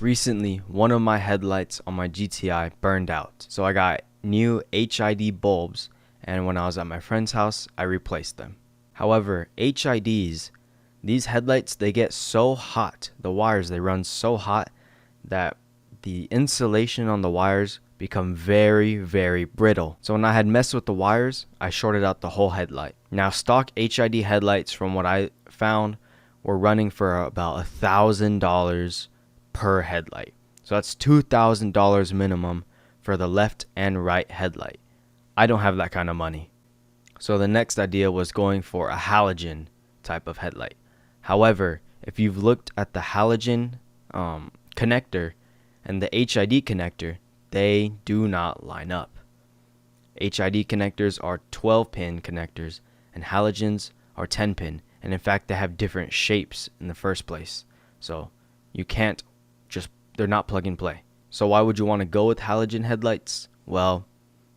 Recently, one of my headlights on my GTI burned out, so I got new HID bulbs, and when I was at my friend's house, I replaced them. However, HIDs, these headlights, they get so hot, the wires, they run so hot that the insulation on the wires become very, very brittle. So when I had messed with the wires, I shorted out the whole headlight. Now, stock HID headlights, from what I found, were running for about $1,000 per headlight. So that's $2,000 minimum for the left and right headlight. I don't have that kind of money. So the next idea was going for a halogen type of headlight. However, if you've looked at the halogen connector and the HID connector, they do not line up. HID connectors are 12-pin connectors and halogens are 10-pin. And in fact, they have different shapes in the first place. So you can't they're not plug and play. So why would you want to go with halogen headlights? Well,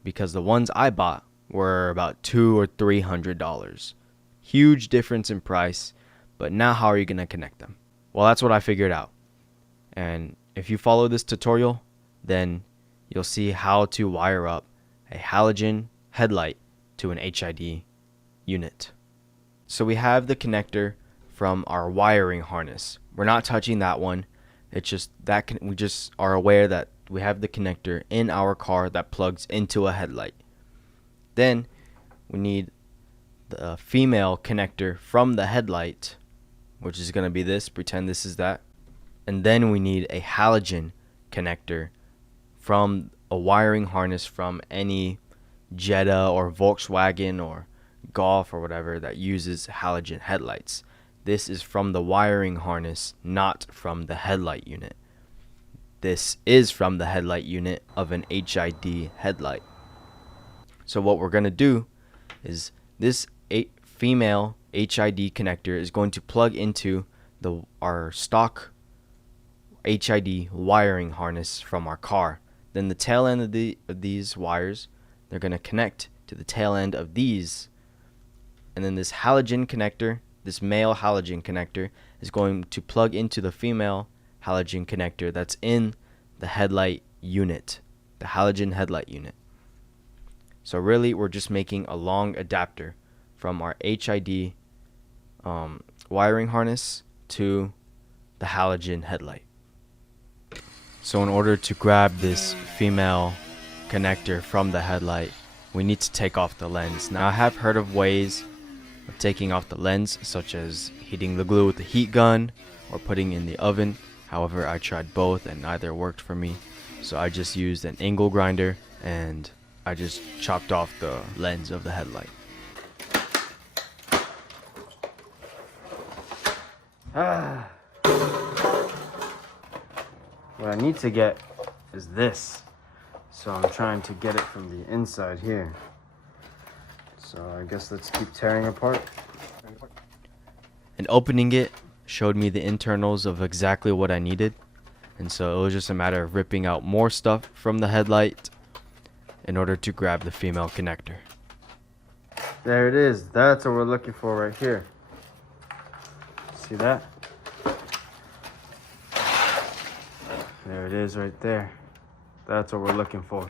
because the ones I bought were about $200 or $300. Huge difference in price, but now how are you going to connect them? Well, that's what I figured out. And if you follow this tutorial, then you'll see how to wire up a halogen headlight to an HID unit. So we have the connector from our wiring harness. We're not touching that one. It's just that we just are aware that we have the connector in our car that plugs into a headlight. Then we need the female connector from the headlight, which is going to be this. Pretend this is that. And then we need a halogen connector from a wiring harness from any Jetta or Volkswagen or Golf or whatever that uses halogen headlights. This is from the wiring harness, not from the headlight unit. This is from the headlight unit of an HID headlight. So what we're going to do is this female HID connector is going to plug into our stock HID wiring harness from our car. Then the tail end of these wires, they're going to connect to the tail end of these. And then this halogen connector, this male halogen connector, is going to plug into the female halogen connector that's in the headlight unit, the halogen headlight unit. So really, we're just making a long adapter from our HID wiring harness to the halogen headlight. So in order to grab this female connector from the headlight, we need to take off the lens. Now, I have heard of ways of taking off the lens, such as heating the glue with a heat gun or putting in the oven. However, I tried both and neither worked for me. So I just used an angle grinder and I just chopped off the lens of the headlight. What I need to get is this. So I'm trying to get it from the inside here. So I guess let's keep tearing apart. And opening it showed me the internals of exactly what I needed. And so it was just a matter of ripping out more stuff from the headlight in order to grab the female connector. There it is. That's what we're looking for right here. See that? There it is right there. That's what we're looking for.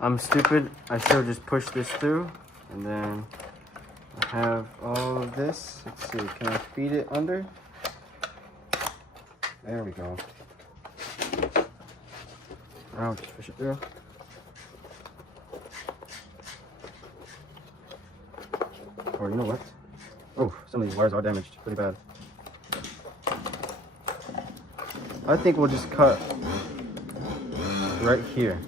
I'm stupid. I should have just pushed this through, and then I have all of this. Let's see, can I feed it under? There we go. I'll just push it through. Or you know what? Oh, some of these wires are damaged pretty bad. I think we'll just cut right here.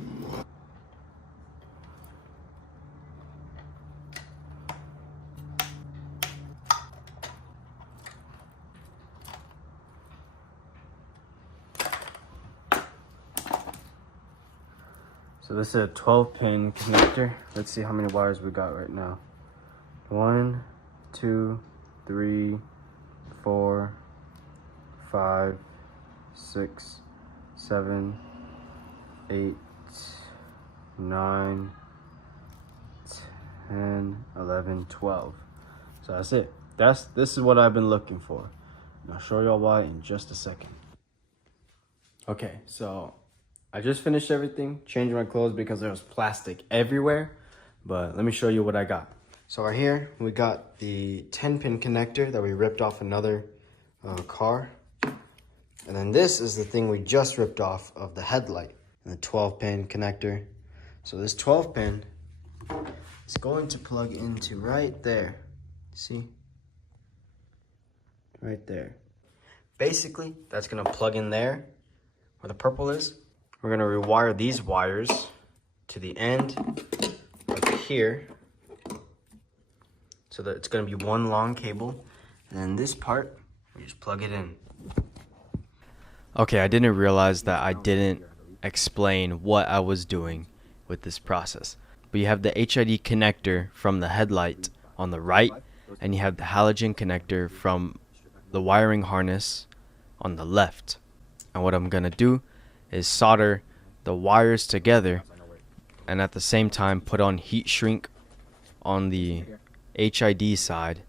So this is a 12-pin connector. Let's see how many wires we got right now. 1, 2, 3, 4, 5, 6, 7, 8, 9, 10, 11, 12. So that's it. This is what I've been looking for. And I'll show y'all why in just a second. Okay, so I just finished everything, changed my clothes because there was plastic everywhere. But let me show you what I got. So right here, we got the 10-pin connector that we ripped off another car. And then this is the thing we just ripped off of the headlight, and the 12-pin connector. So this 12-pin is going to plug into right there. See? Right there. Basically, that's gonna plug in there where the purple is. We're gonna rewire these wires to the end up here, so that it's gonna be one long cable. And then this part, we just plug it in. Okay, I didn't realize that I didn't explain what I was doing with this process. But you have the HID connector from the headlight on the right, and you have the halogen connector from the wiring harness on the left. And what I'm gonna do is solder the wires together, and at the same time put on heat shrink on the HID side.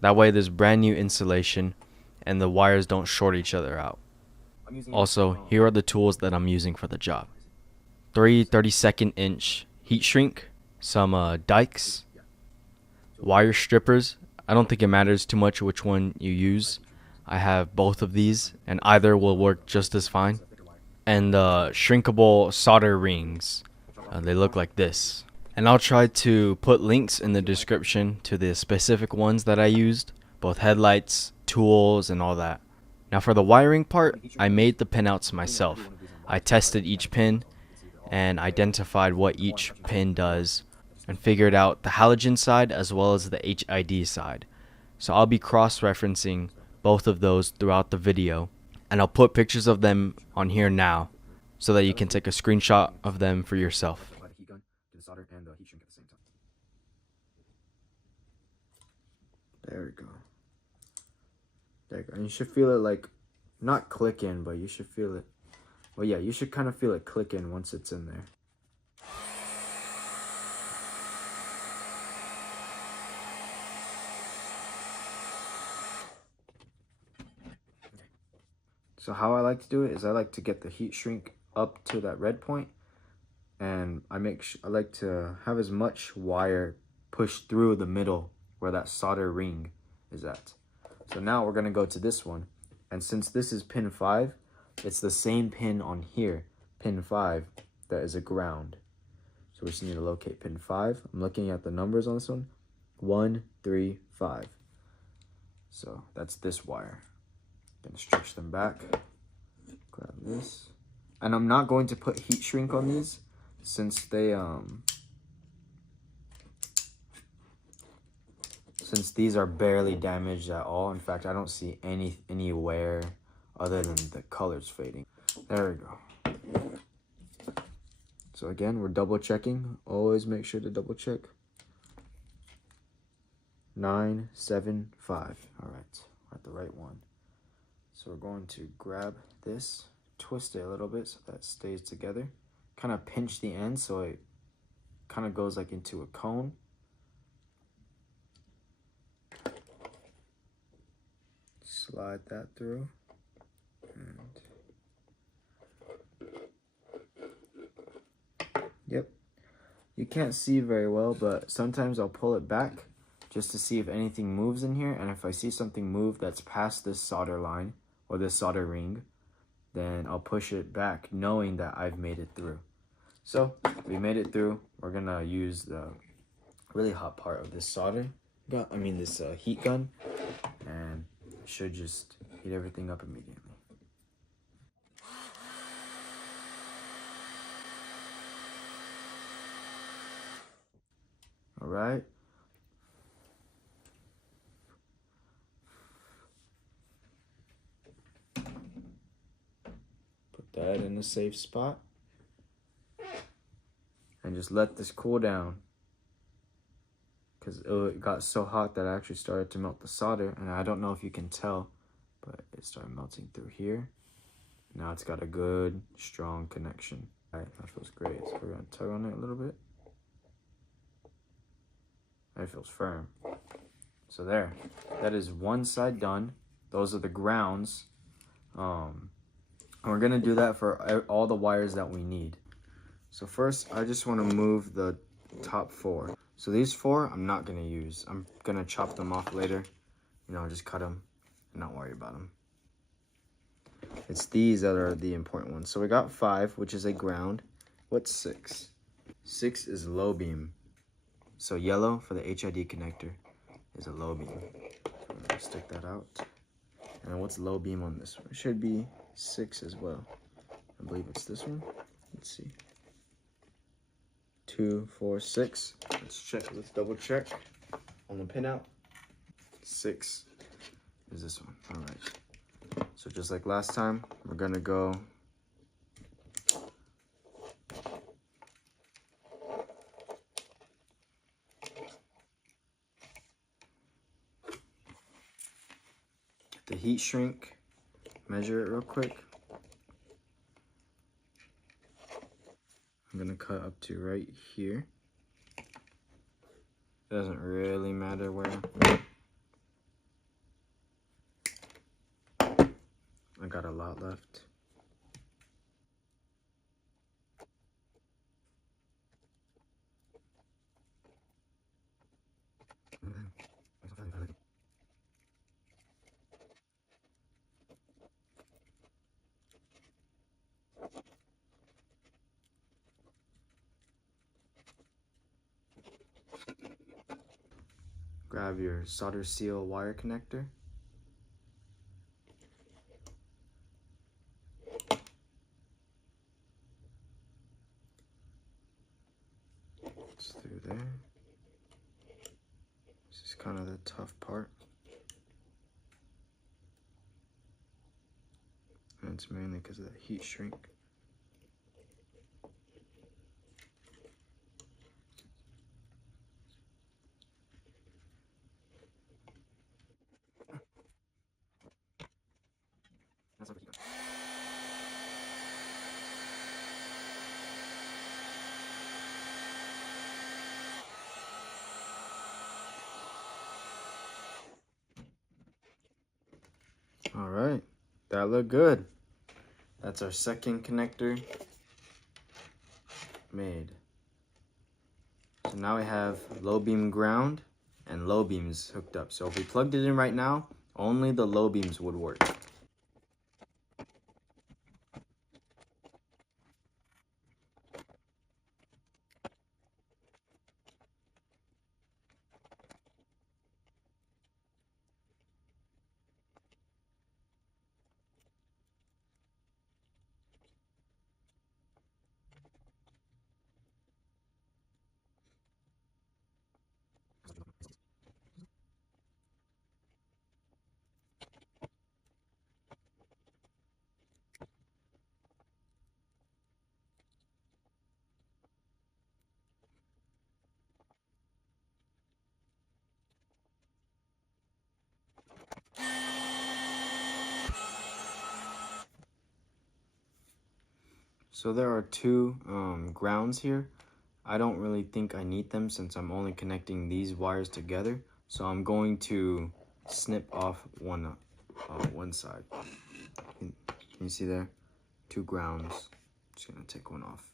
That way there's brand new insulation and the wires don't short each other out. Also, here are the tools that I'm using for the job. 3 32nd inch heat shrink, some dikes, wire strippers. I don't think it matters too much which one you use. I have both of these and either will work just as fine. And shrinkable solder rings. They look like this. And I'll try to put links in the description to the specific ones that I used, both headlights, tools, and all that. Now for the wiring part, I made the pinouts myself. I tested each pin and identified what each pin does and figured out the halogen side as well as the HID side. So I'll be cross-referencing both of those throughout the video, and I'll put pictures of them on here now so that you can take a screenshot of them for yourself. There we go. There you go. And you should feel it like, not click in, but you should feel it. Well, yeah, you should kind of feel it click in once it's in there. So how I like to do it is I like to get the heat shrink up to that red point, and I like to have as much wire pushed through the middle where that solder ring is at. So now we're gonna go to this one, and since this is pin 5, it's the same pin on here, pin 5, that is a ground. So we just need to locate pin 5. I'm looking at the numbers on this one. 1, 3, 5. So that's this wire. Gonna stretch them back. Grab this. And I'm not going to put heat shrink on these since they since these are barely damaged at all. In fact, I don't see any wear other than the colors fading. There we go. So again, we're double checking. Always make sure to double check. 9, 7, 5. All right, we're at the right one. So we're going to grab this, twist it a little bit so that it stays together. Kind of pinch the end so it kind of goes like into a cone. Slide that through. And yep. You can't see very well, but sometimes I'll pull it back just to see if anything moves in here. And if I see something move that's past this solder line or this solder ring, then I'll push it back knowing that I've made it through. So we made it through. We're gonna use the really hot part of this solder gun, this heat gun, and it should just heat everything up immediately. All right. Put that in a safe spot. And just let this cool down. Because it got so hot that I actually started to melt the solder. And I don't know if you can tell, but it started melting through here. Now it's got a good, strong connection. All right, that feels great. So we're gonna tug on it a little bit. It feels firm. So there, that is one side done. Those are the grounds. And we're gonna do that for all the wires that we need. So first, I just wanna move the top 4. So these 4, I'm not gonna use. I'm gonna chop them off later. You know, just cut them and not worry about them. It's these that are the important ones. So we got 5, which is a ground. What's 6? 6 is low beam. So yellow for the HID connector is a low beam. So I'm gonna stick that out. And then what's low beam on this one? It should be 6 as well. I believe it's this one. Let's see. 2, 4, 6. Let's check. Let's double check on the pinout. 6 is this one. All right. So just like last time, we're gonna go get the heat shrink, measure it real quick. I'm gonna cut up to right here. It doesn't really matter where. I got a lot left. Grab your solder seal wire connector. It's through there. This is kind of the tough part. And it's mainly because of the heat shrink. All right, that looked good. That's our second connector made. So now we have low beam ground and low beams hooked up. So if we plugged it in right now, only the low beams would work. So there are 2 grounds here. I don't really think I need them since I'm only connecting these wires together. So I'm going to snip off one side. Can you see there? 2 grounds. Just gonna take one off.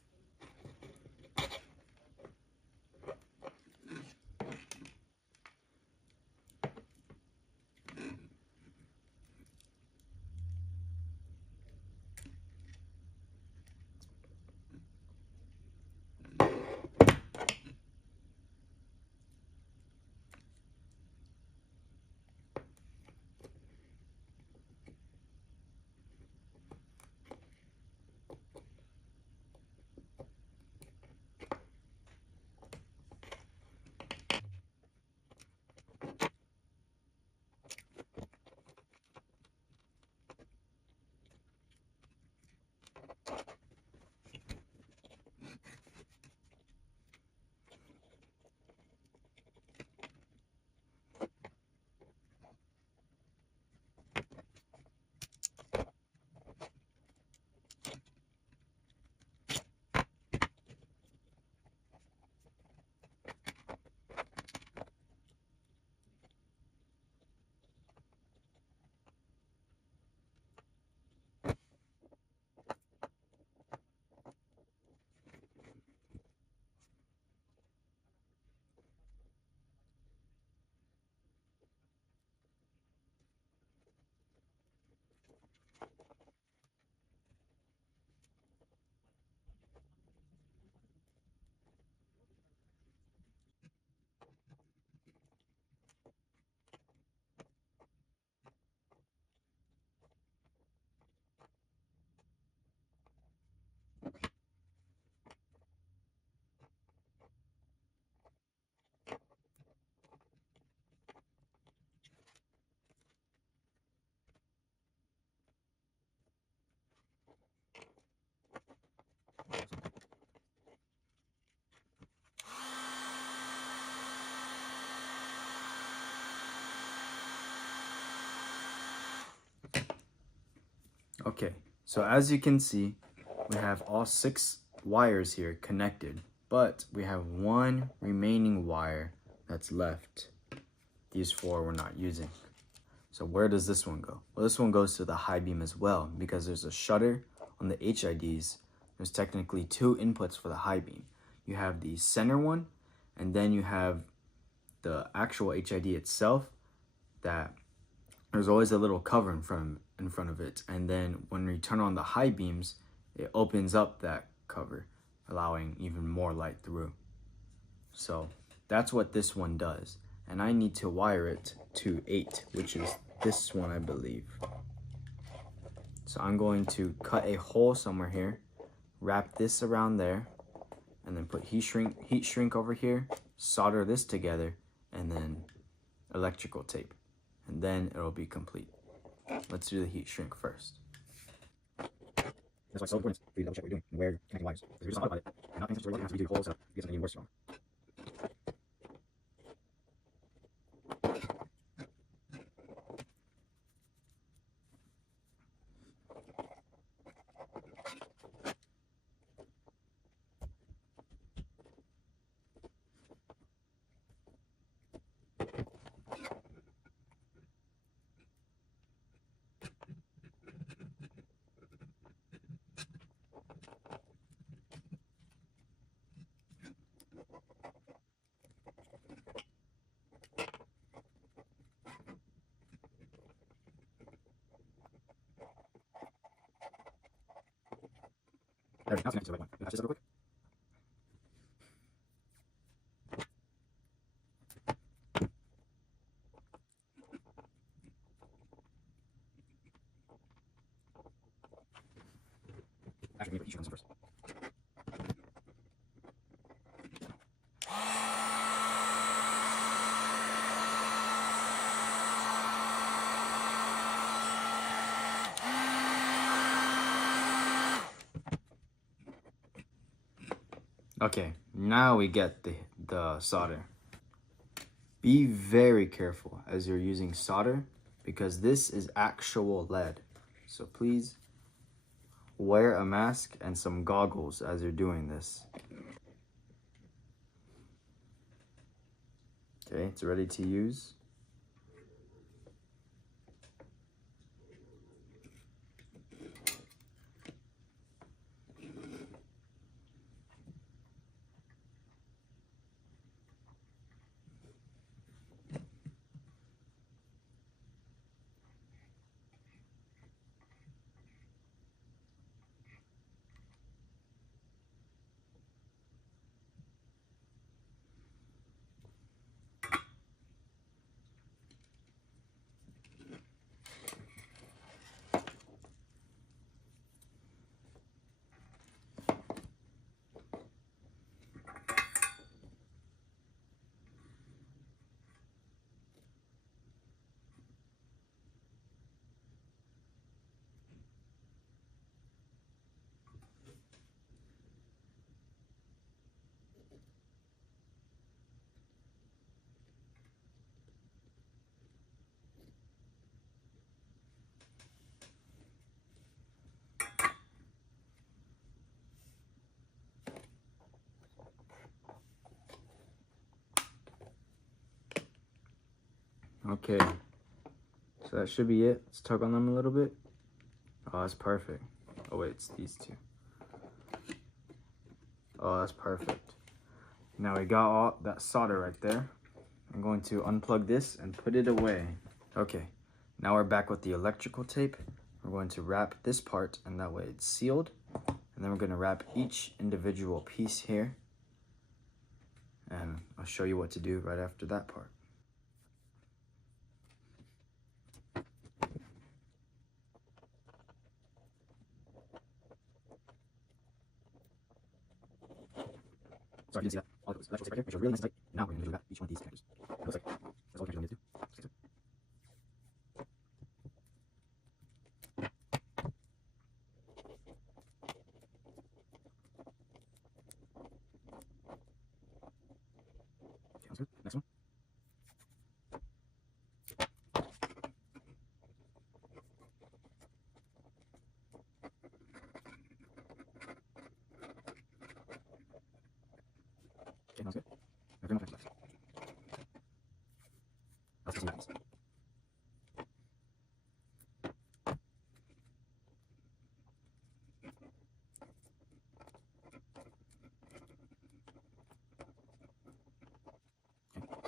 Okay, so as you can see, we have all 6 wires here connected, but we have one remaining wire that's left. These 4 we're not using. So where does this one go? Well, this one goes to the high beam as well, because there's a shutter on the HIDs. There's technically 2 inputs for the high beam. You have the center one, and then you have the actual HID itself that there's always a little cover in front of it. And then when we turn on the high beams, it opens up that cover, allowing even more light through. So that's what this one does. And I need to wire it to 8, which is this one, I believe. So I'm going to cut a hole somewhere here, wrap this around there, and then put heat shrink over here, solder this together, and then electrical tape. And then it'll be complete. Let's do the heat shrink first. That's why it's so important for you to double check what you're doing and where you're connecting wires. Because if you're just not about it and not paying attention to where you have to do holes up, you get something even worse wrong. There, now it's connected to the right one. Touch this up real quick. Actually, we need to put heat shrink on this first. Okay, now we get the solder. Be very careful as you're using solder because this is actual lead. So please wear a mask and some goggles as you're doing this. Okay, it's ready to use. Okay, so that should be it. Let's tug on them a little bit. Oh, that's perfect. Oh wait, it's these 2. Oh, that's perfect. Now we got all that solder right there. I'm going to unplug this and put it away. Okay, now we're back with the electrical tape. We're going to wrap this part and that way it's sealed. And then we're going to wrap each individual piece here. And I'll show you what to do right after that part. Sorry, you didn't see that. All it was electrical tape right here, which are really nice and tight. Now we're going to wrap each one of these connectors. It looks like that's all the connectors we need to do. Okay, sounds good. Next one. Okay, that's good. Very much nice. Let's see some okay,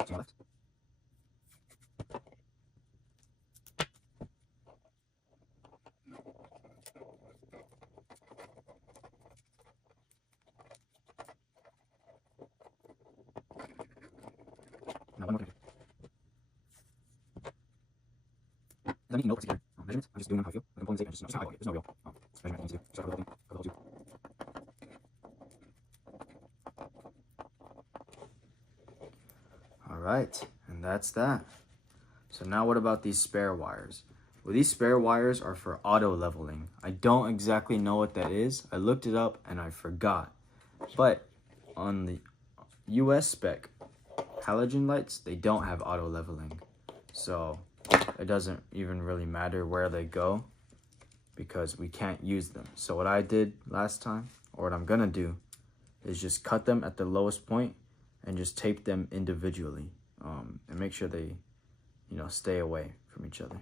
some left. Now one more thing. Does that mean no particular measurement? I'm just doing them how I feel. Like I'm pulling the tape and just not there's no real measurement I need to do. So I cover the whole thing, cover the whole tube. Alright, and that's that. So now what about these spare wires? Well, these spare wires are for auto leveling. I don't exactly know what that is. I looked it up and I forgot. But on the US spec halogen lights, they don't have auto leveling. So it doesn't even really matter where they go because we can't use them. So what I did last time, or what I'm gonna do, is just cut them at the lowest point and just tape them individually and make sure they, stay away from each other.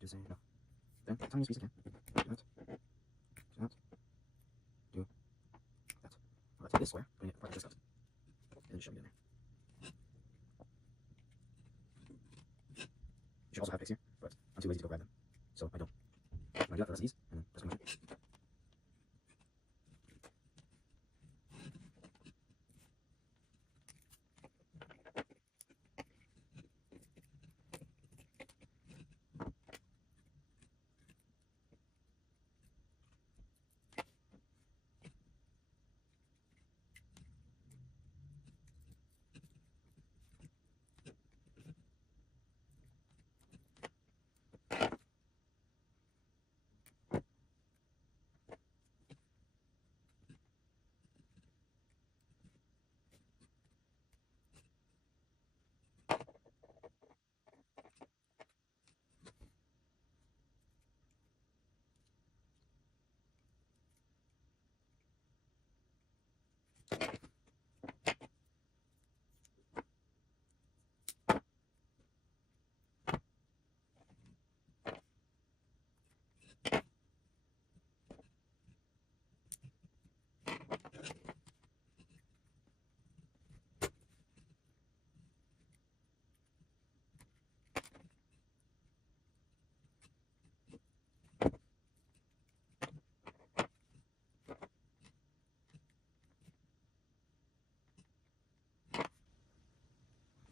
Just enough. Then tiniest piece again. Do that. Do that. Do that. I'll take this square, bring it part of this out, and just shove it in there. You should also have picks here, but I'm too lazy to go grab them, so I don't. I'm gonna do that for the rest of these, and then that's pretty much it.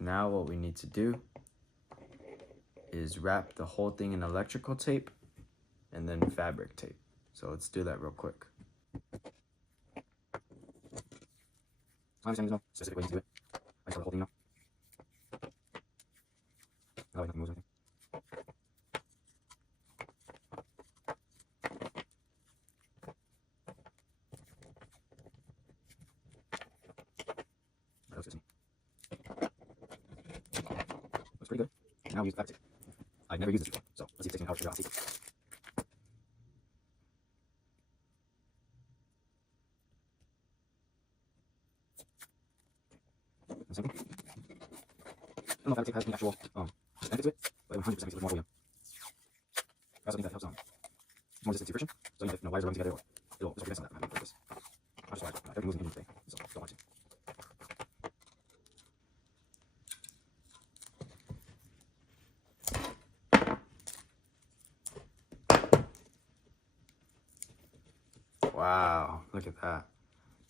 Now what we need to do is wrap the whole thing in electrical tape and then fabric tape. So let's do that real quick. I understand there's no specific way to do it. I just have the whole thing now. That way nothing moves or anything. That looks good to me. Looks pretty good. Now we use fabric tape. I've never used this before, so let's see if it takes me an hour to figure out how to tape it. One second. I don't know if fabric tape has any actual benefit to it, but it 100% makes it look more OEM. I also think that helps more resistant to friction, so if wires are running together, it'll prevent some of that from happening like this. I'll just wire. Everything moves in today, so don't want to. Wow, look at that.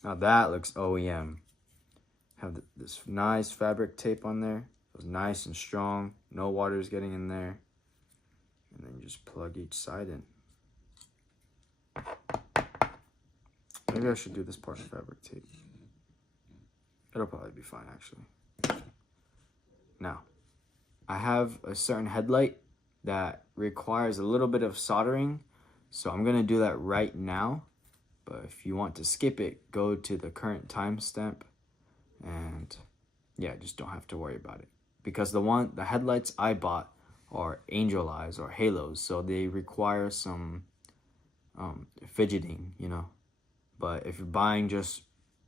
Now that looks OEM. Have this nice fabric tape on there. It was nice and strong. No water is getting in there. And then you just plug each side in. Maybe I should do this part in fabric tape. It'll probably be fine, actually. Now, I have a certain headlight that requires a little bit of soldering, so I'm gonna do that right now. But if you want to skip it, go to the current timestamp, and yeah, just don't have to worry about it. Because the headlights I bought are angel eyes or halos, so they require some fidgeting, you know. But if you're buying just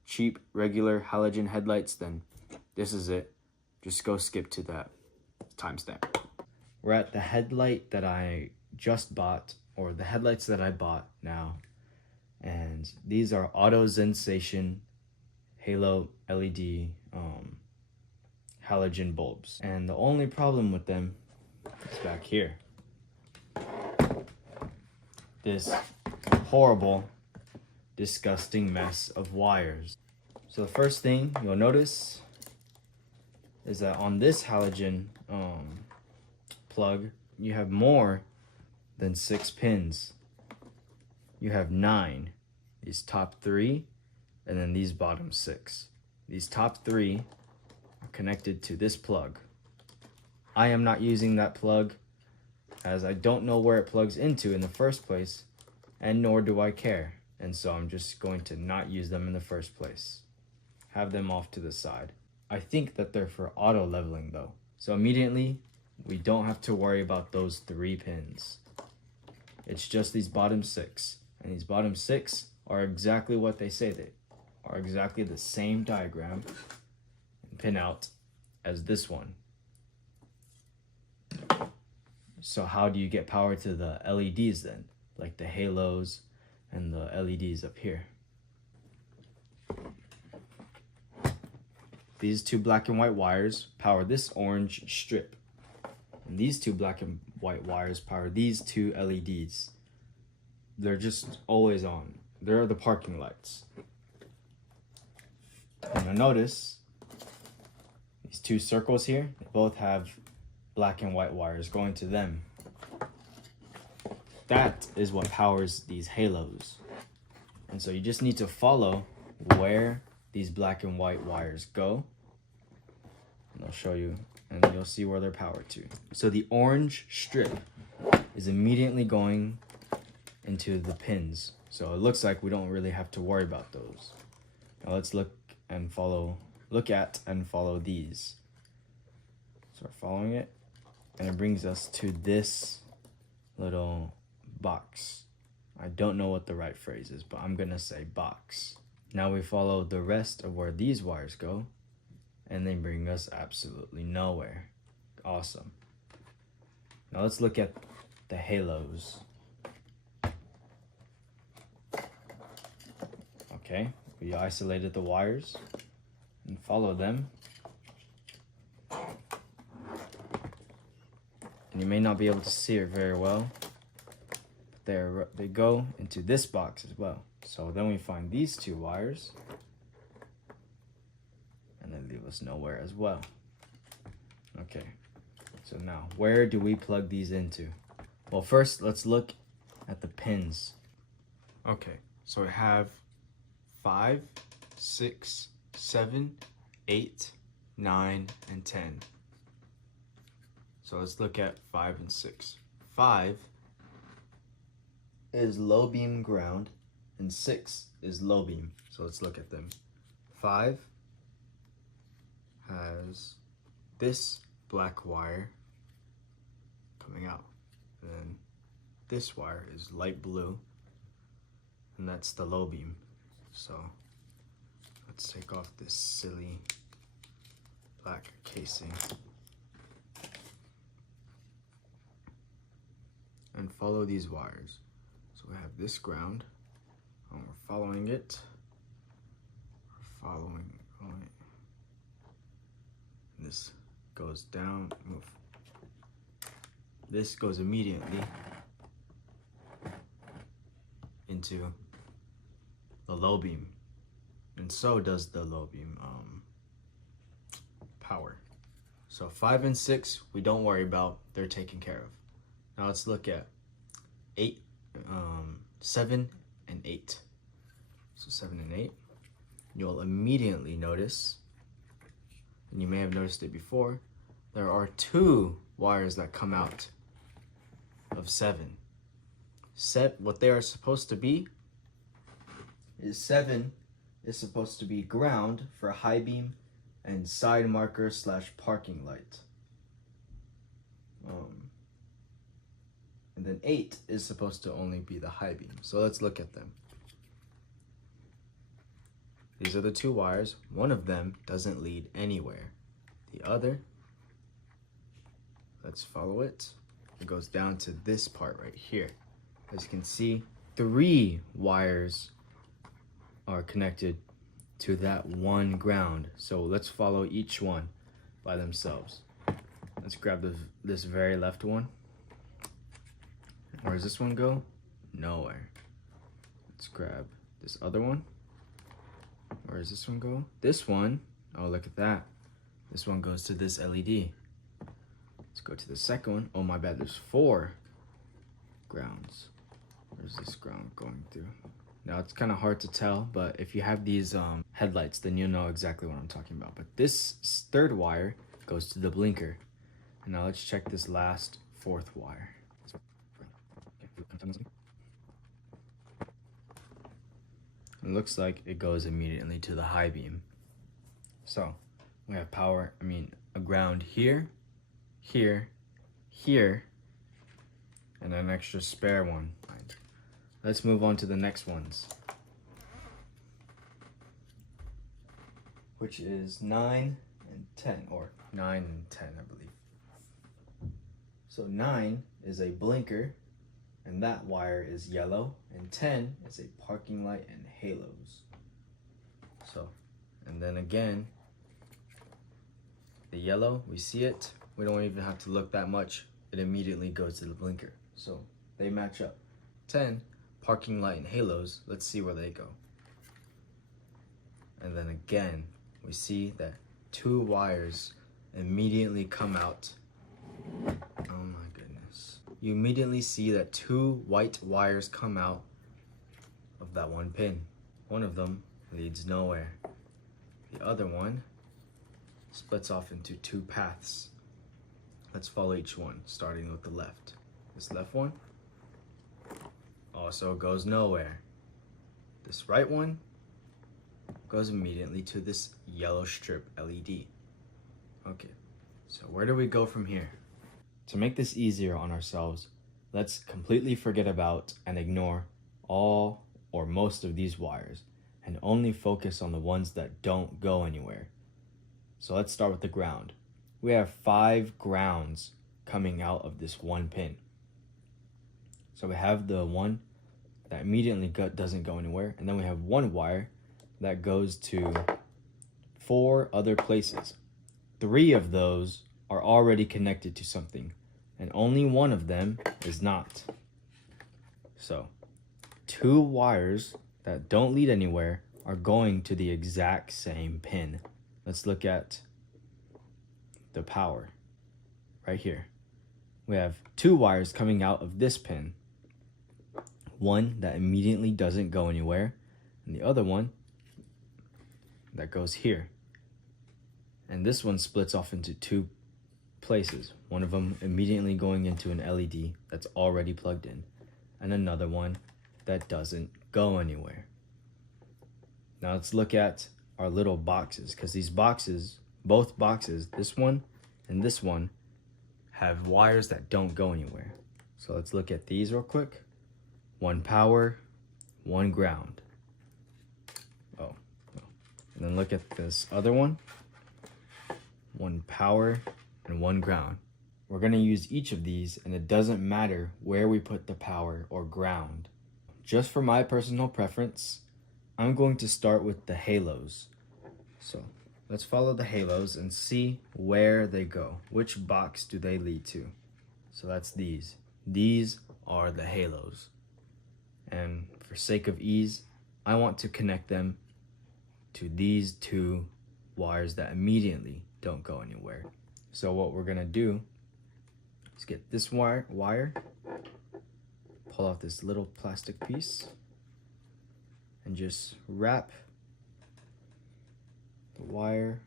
cheap, regular halogen headlights, then this is it. Just go skip to that timestamp. We're at the headlight that I just bought, or the headlights that I bought now. And these are Auto Sensation Halo LED halogen bulbs. And the only problem with them is back here. This horrible, disgusting mess of wires. So the first thing you'll notice is that on this halogen plug, you have more than 6 pins. You have 9. These top 3, and then these bottom 6. These top 3 are connected to this plug. I am not using that plug as I don't know where it plugs into in the first place, and nor do I care. And so I'm just going to not use them in the first place. Have them off to the side. I think that they're for auto leveling though. So immediately, we don't have to worry about those 3 pins. It's just these bottom 6. And these bottom 6 are exactly what they say they are, exactly the same diagram and pin out as this one. So how do you get power to the LEDs then? Like the halos and the LEDs up here. These 2 black and white wires power this orange strip. And these 2 black and white wires power these 2 LEDs. They're just always on. They're the parking lights. And you'll notice these 2 circles here, they both have black and white wires going to them. That is what powers these halos. And so you just need to follow where these black and white wires go. And I'll show you, and you'll see where they're powered to. So the orange strip is immediately going into the pins. So it looks like we don't really have to worry about those. Now let's look at and follow these. So we're following it, and it brings us to this little box. I don't know what the right phrase is, but I'm gonna say box. Now we follow the rest of where these wires go, and they bring us absolutely nowhere. Awesome. Now let's look at the halos. Okay, we isolated the wires and follow them. And you may not be able to see it very well, but they go into this box as well. So then we find these 2 wires, and they leave us nowhere as well. Okay, so now where do we plug these into? Well, first let's look at the pins. Okay, so I have 5, 6, 7, 8, 9, and 10. So let's look at 5 and 6. 5 is low beam ground, and 6 is low beam. So let's look at them. 5 has this black wire coming out, and then this wire is light blue, and that's the low beam. So let's take off this silly black casing and follow these wires. So we have this ground, and we're following it. We're following it. This goes down, move. This goes immediately into the low beam, and so does the low beam So 5 and 6, we don't worry about, they're taken care of. Now let's look at 7 and 8. So 7 and 8, you'll immediately notice, and you may have noticed it before, there are 2 wires that come out of 7. What they are supposed to be is 7 is supposed to be ground for high beam and side marker / parking light. And then 8 is supposed to only be the high beam. So let's look at them. These are the 2 wires. One of them doesn't lead anywhere. The other, let's follow it. It goes down to this part right here. As you can see, 3 wires are connected to that one ground. So let's follow each one by themselves. Let's grab this very left one. Where does this one go? Nowhere. Let's grab this other one. Where does this one go? This one, oh look at that. This one goes to this LED. Let's go to the second one. Oh my bad, there's 4 grounds. Where's this ground going through? Now it's kind of hard to tell, but if you have these headlights, then you'll know exactly what I'm talking about. But this 3rd wire goes to the blinker. And now let's check this last 4th wire. It looks like it goes immediately to the high beam. So we have a ground here, here, here, and an extra spare one. Let's move on to the next ones, which is 9 and 10, or 9 and 10, I believe. So 9 is a blinker, and that wire is yellow, and 10 is a parking light and halos. So, and then again, the yellow, we see it, we don't even have to look that much, it immediately goes to the blinker. So they match up. 10, parking light and halos, let's see where they go. And then again, we see that 2 wires immediately come out. Oh my goodness. You immediately see that 2 white wires come out of that one pin. One of them leads nowhere. The other one splits off into 2 paths. Let's follow each one, starting with the left. This left one also goes nowhere. This right one goes immediately to this yellow strip LED. Okay, so where do we go from here? To make this easier on ourselves, let's completely forget about and ignore all or most of these wires and only focus on the ones that don't go anywhere. So let's start with the ground. We have 5 grounds coming out of this one pin. So we have the one that immediately doesn't go anywhere, and then we have 1 wire that goes to 4 other places. 3 of those are already connected to something, and only 1 of them is not. So 2 wires that don't lead anywhere are going to the exact same pin. Let's look at the power right here. We have 2 wires coming out of this pin. 1 that immediately doesn't go anywhere, and the other one that goes here. And this one splits off into 2 places. One of them immediately going into an LED that's already plugged in, and another one that doesn't go anywhere. Now let's look at our little boxes, because these boxes, both boxes, this one and this one, have wires that don't go anywhere. So let's look at these real quick. 1 power, 1 ground. Oh, no. And then look at this other one. 1 power and 1 ground. We're going to use each of these, and it doesn't matter where we put the power or ground. Just for my personal preference, I'm going to start with the halos. So let's follow the halos and see where they go. Which box do they lead to? So that's these. These are the halos. And for sake of ease, I want to connect them to these 2 wires that immediately don't go anywhere. So what we're gonna do is get this wire, pull off this little plastic piece, and just wrap the wire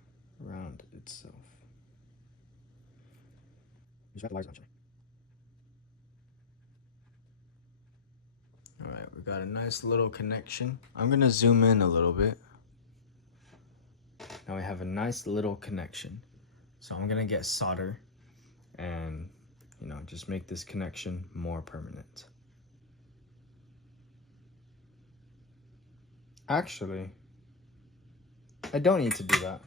around itself. Just wrap the wires around. All right, we got a nice little connection. I'm gonna zoom in a little bit. Now we have a nice little connection. So I'm gonna get solder and, you know, just make this connection more permanent. Actually, I don't need to do that.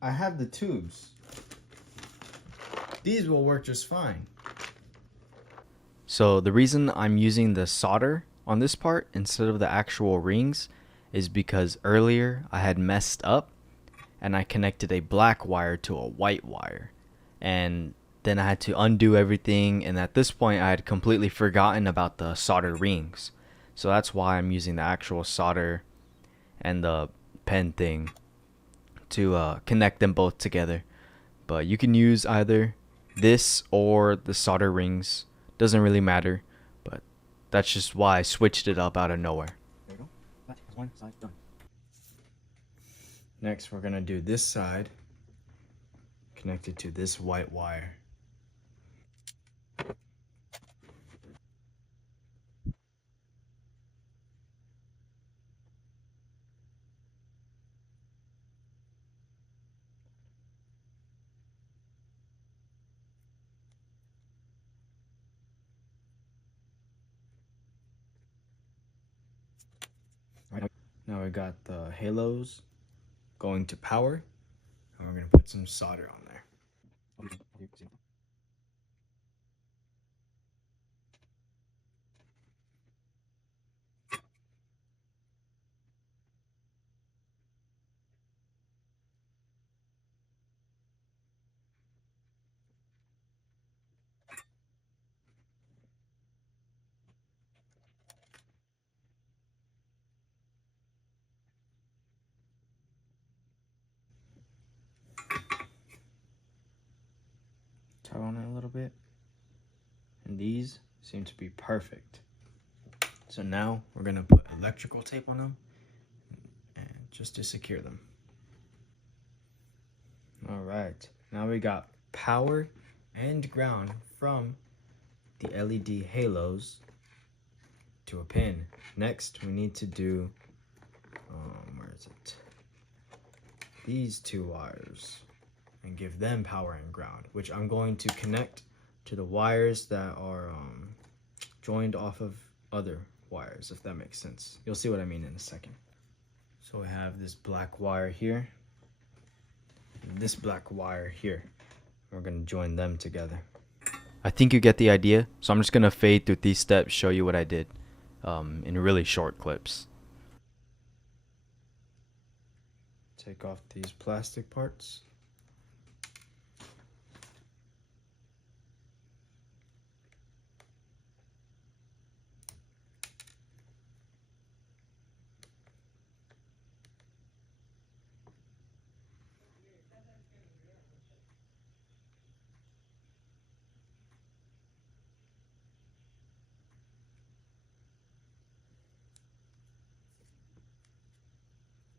I have the tubes. These will work just fine. So the reason I'm using the solder on this part instead of the actual rings is because earlier I had messed up and I connected a black wire to a white wire, and then I had to undo everything, and at this point I had completely forgotten about the solder rings. So that's why I'm using the actual solder and the pen thing to connect them both together. But you can use either this or the solder rings, doesn't really matter, but that's just why I switched it up out of nowhere. There you go. That's one side done. Next we're gonna do this side connected to this white wire. Now we got the halos going to power, and we're gonna put some solder on there. Tug on it a little bit, and these seem to be perfect. So now we're gonna put electrical tape on them, and just to secure them. All right, now we got power and ground from the LED halos to a pin. Next, we need to do, where is it? These two wires, and give them power and ground, which I'm going to connect to the wires that are joined off of other wires, if that makes sense. You'll see what I mean in a second. So we have this black wire here, and this black wire here. We're gonna join them together. I think you get the idea, so I'm just gonna fade through these steps, show you what I did in really short clips. Take off these plastic parts.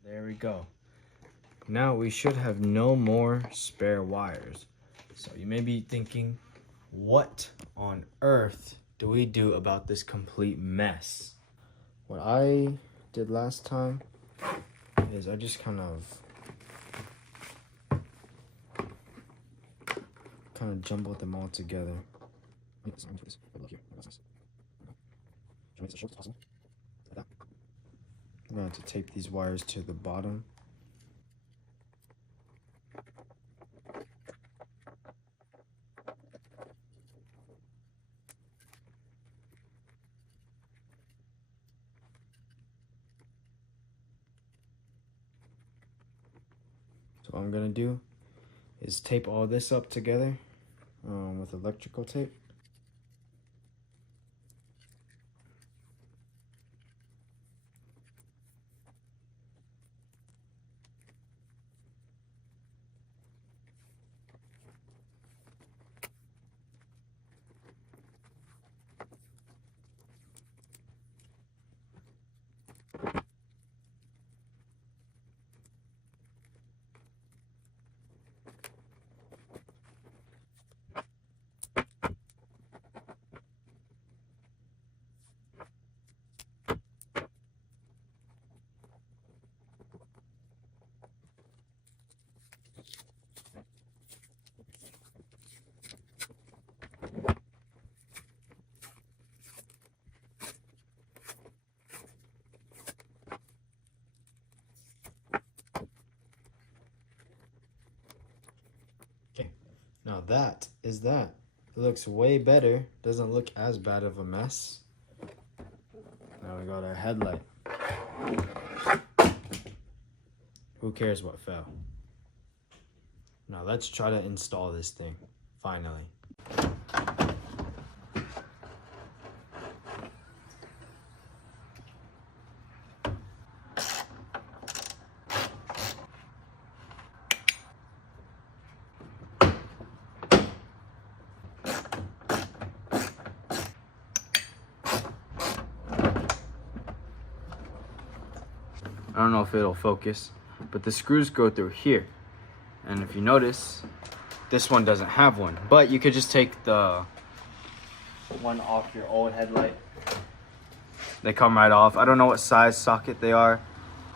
There we go. Now we should have no more spare wires. So you may be thinking, what on earth do we do about this complete mess? What I did last time is I just kind of jumbled them all together. I'm going to tape these wires to the bottom. So what I'm going to do is tape all this up together with electrical tape. Now that is that. It looks way better. Doesn't look as bad of a mess. Now we got our headlight. Who cares what fell? Now let's try to install this thing, finally. I don't know if it'll focus, but the screws go through here. And if you notice, this one doesn't have one. But you could just take the one off your old headlight. They come right off. I don't know what size socket they are,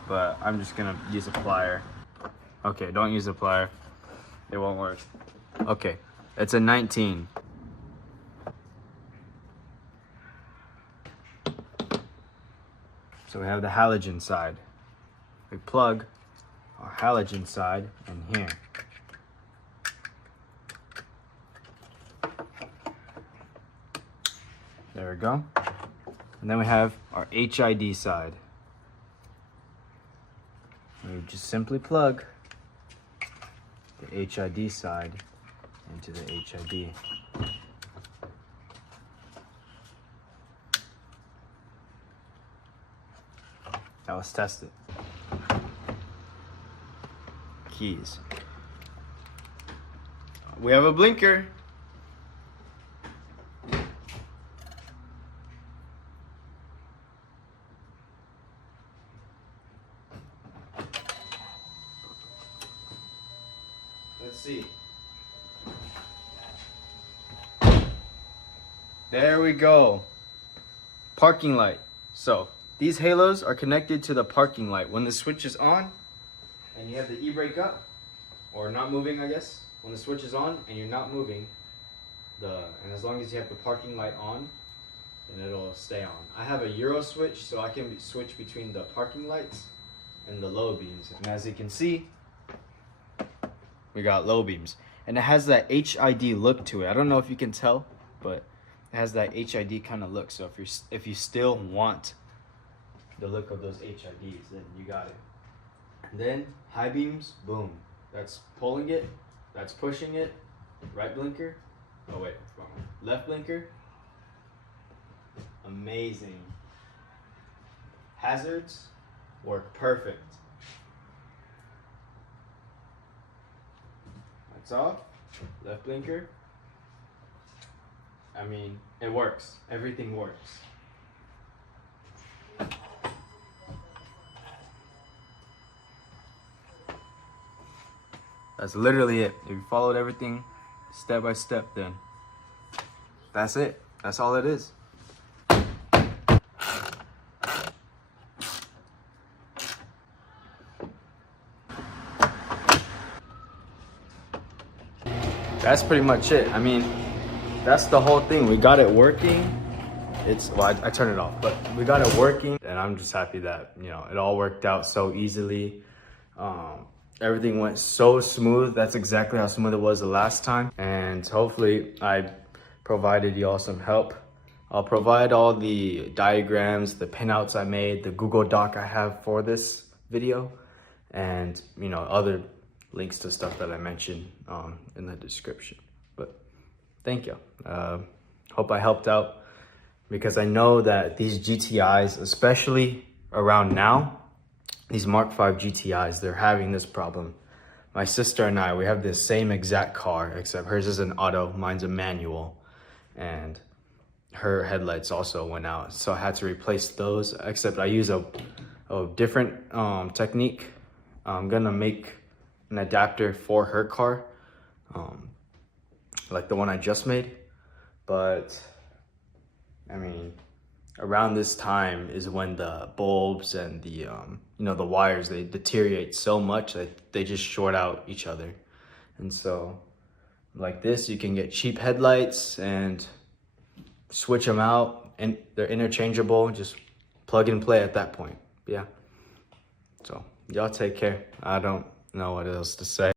but I'm just gonna use a plier. Okay, don't use a plier. It won't work. Okay, it's a 19. So we have the halogen side. We plug our halogen side in here. There we go. And then we have our HID side. We just simply plug the HID side into the HID. Now let's test it. Keys. We have a blinker. Let's see. There we go. Parking light. So these halos are connected to the parking light. When the switch is on and you have the e-brake up, or not moving, I guess, when the switch is on and you're not moving, and as long as you have the parking light on, then it'll stay on. I have a Euro switch, so I can switch between the parking lights and the low beams. And as you can see, we got low beams. And it has that HID look to it. I don't know if you can tell, but it has that HID kind of look. So if you still want the look of those HIDs, then you got it. And then high beams, boom. That's pulling it, that's pushing it. Right blinker. Oh wait, wrong one. Left blinker. Amazing. Hazards work perfect. Lights off. Left blinker. I mean, it works. Everything works. That's literally it. If you followed everything step by step, then that's it. That's all it is. That's pretty much it. I mean, that's the whole thing. We got it working. Well, I turned it off, but we got it working, and I'm just happy that, you know, it all worked out so easily. Everything went so smooth. That's exactly how smooth it was the last time. And hopefully I provided y'all some help. I'll provide all the diagrams, the pinouts I made, the Google Doc I have for this video, and, you know, other links to stuff that I mentioned in the description. But thank you. Hope I helped out, because I know that these GTIs, especially around now, these Mark V GTIs, they're having this problem. My sister and I, we have this same exact car, except hers is an auto, mine's a manual, and her headlights also went out. So I had to replace those, except I use a different technique. I'm gonna make an adapter for her car, like the one I just made. But I mean, around this time is when the bulbs and the you know, the wires, they deteriorate so much that they just short out each other. And so like this, you can get cheap headlights and switch them out, and they're interchangeable. Just plug and play at that point. Yeah. So y'all take care. I don't know what else to say.